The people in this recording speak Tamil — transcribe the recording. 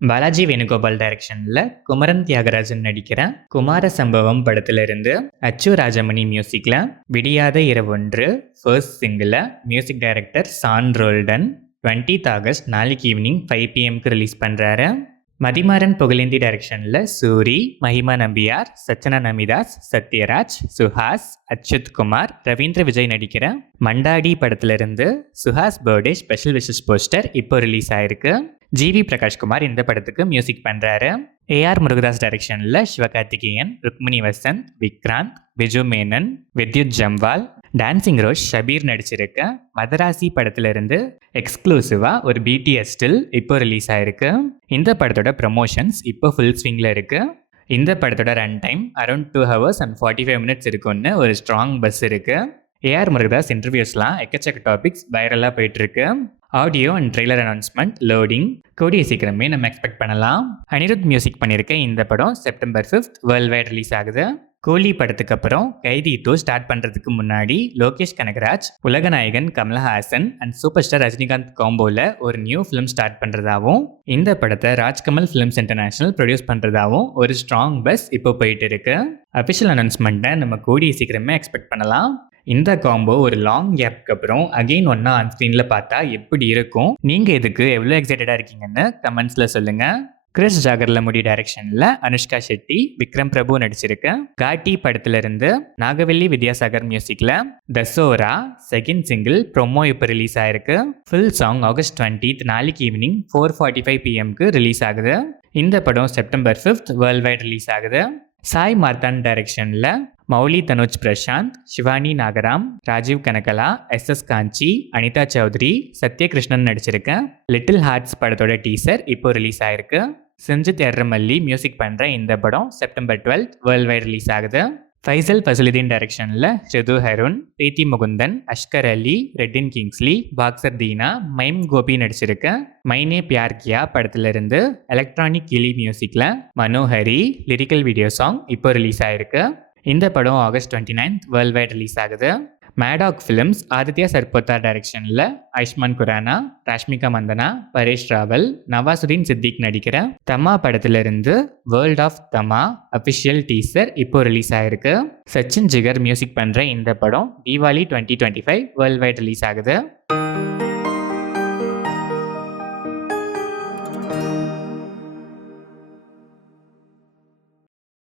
பாலாஜி வேணுகோபால் டைரக்ஷன்ல குமரன் தியாகராஜன் நடிக்கிற குமார சம்பவம் படத்துல இருந்து அச்சு ராஜமணி மியூசிக்ல விடியாத இரவொன்று first single music director Sean Roldan 20th August நாளைக்கு ஈவினிங் 5 PM ரிலீஸ் பண்றாரு. மதிமாறன் புகழேந்தி டைரக்ஷன்ல சூரி, மஹிமா நம்பியார், சச்சனா நமிதாஸ், சத்யராஜ், சுஹாஸ், அச்சுத் குமார், ரவீந்திர விஜய் நடிக்கிற மண்டாடி படத்துல இருந்து Suhas birthday special wishes poster இப்போ ரிலீஸ் ஆயிருக்கு. ஜிவி பிரகாஷ்குமார் இந்த படத்துக்கு மியூசிக் பண்றாரு. ஏஆர் முருகதாஸ் டைரக்ஷன்ல சிவகார்த்திகேயன், ருக்மிணி வசந்த், விக்ராந்த், பிஜு மேனன், வித்யுத் ஜம்வால், டான்சிங் ரோஸ் ஷபீர் நடிச்சிருக்க மதராசி படத்துல இருந்து எக்ஸ்க்ளூசிவா ஒரு BTS ஸ்டில் இப்போ ரிலீஸ் ஆயிருக்கு. இந்த படத்தோட ப்ரமோஷன்ஸ் இப்போ ஃபுல் ஸ்விங்ல இருக்கு. இந்த படத்தோட run time around 2 hours and 45 minutes இருக்குன்னு ஒரு ஸ்ட்ராங் பஸ் இருக்கு. ஏஆர் முருகதாஸ் இன்டர்வியூஸ்லாம் எக்கச்சக்க டாபிக்ஸ் வைரலாக போயிட்டு இருக்கு. Audio and trailer announcement loading கூடிய சீக்கிரமே நம்ம எக்ஸ்பெக்ட் பண்ணலாம். அனிருத் மியூசிக் பண்ணியிருக்க இந்த படம் September 5th world wide release ஆகுது. கோலி படத்துக்கு அப்புறம் கைதி 2 ஸ்டார்ட் பண்ணுறதுக்கு முன்னாடி Lokesh Kanagaraj, Ulaganayagan Kamal Haasan and super star Rajinikanth காம்போவில் ஒரு நியூ ஃபிலிம் ஸ்டார்ட் பண்ணுறதாகவும் இந்த படத்தை ராஜ்கமல் ஃபிலிம்ஸ் இன்டர்நேஷனல் ப்ரொடியூஸ் பண்ணுறதாகவும் ஒரு ஸ்ட்ராங் பஸ் இப்போ போயிட்டு இருக்கு. அஃபிஷியல் அனௌன்ஸ்மெண்ட்டை நம்ம கூடிய சீக்கிரமே எக்ஸ்பெக்ட் பண்ணலாம். இந்த காம்போ ஒரு லாங் கேப்க்கு அப்புறம் அகெயின் ஒன்னா ஆன் ஸ்க்ரீனில் பார்த்தா எப்படி இருக்கும்? நீங்கள் இதுக்கு எவ்வளோ எக்ஸைட்டடாக இருக்கீங்கன்னு கமெண்ட்ஸில் சொல்லுங்கள். கிறிஸ் ஜாகர்லமுடி டைரக்ஷனில் அனுஷ்கா ஷெட்டி, விக்ரம் பிரபு நடிச்சிருக்க காட்டி படத்துல இருந்து நாகவல்லி வித்யாசாகர் மியூசிக்ல தசோரா செகண்ட் சிங்கிள் ப்ரோமோ இப்போ ரிலீஸ் ஆயிருக்கு. ஃபுல் சாங் ஆகஸ்ட் 20th நாளைக்கு ஈவினிங் 4:45 PM ரிலீஸ் ஆகுது. இந்த படம் September 5th world wide release ஆகுது. சாய் மார்தான் டைரக்ஷனில் மௌலி தனுஜ் பிரசாந்த், சிவானி நாகராம், ராஜீவ் கனகலா, SS காஞ்சி, அனிதா சௌத்ரி, சத்யகிருஷ்ணன் நடிச்சிருக்க லிட்டில் ஹார்ட்ஸ் படத்தோட டீசர் இப்போ ரிலீஸ் ஆயிருக்கு. செஞ்சித் எர்ரமல்லி மியூசிக் பண்ணுற இந்த படம் September 12th world wide release ஆகுது. ஃபைசல் ஃபசலுதீன் டைரக்ஷனில் ஷெது ஹருண், பிரீத்தி முகுந்தன், அஷ்கர் அலி, ரெட்டின் கிங்ஸ்லி, பாக்ஸர் தீனா, மைம் கோபி நடிச்சிருக்க மைனே பியார் கியா படத்துல இருந்து எலக்ட்ரானிக் கிளி மியூசிக்கில் மனோஹரி லிரிக்கல் வீடியோ சாங் இப்போ ரிலீஸ் ஆயிருக்கு. இந்த படம் August 29th world wide release ஆகுது. மேடாக் ஃபிலிம்ஸ் ஆதித்யா சர்போத்தா டைரக்ஷனில் ஆயுஷ்மான் குரானா, ராஷ்மிகா மந்தனா, பரேஷ் ராவல், நவாசுதீன் சித்திக் நடிக்கிற தமா படத்துல இருந்து வேர்ல்ட் ஆஃப் தமா அஃபிஷியல் டீசர் இப்போ ரிலீஸ் ஆயிருக்கு. சச்சின் ஜிகர் மியூசிக் பண்ற இந்த படம் தீபாவளி 2025 வேர்ல்ட் வைட் ரிலீஸ் ஆகுது.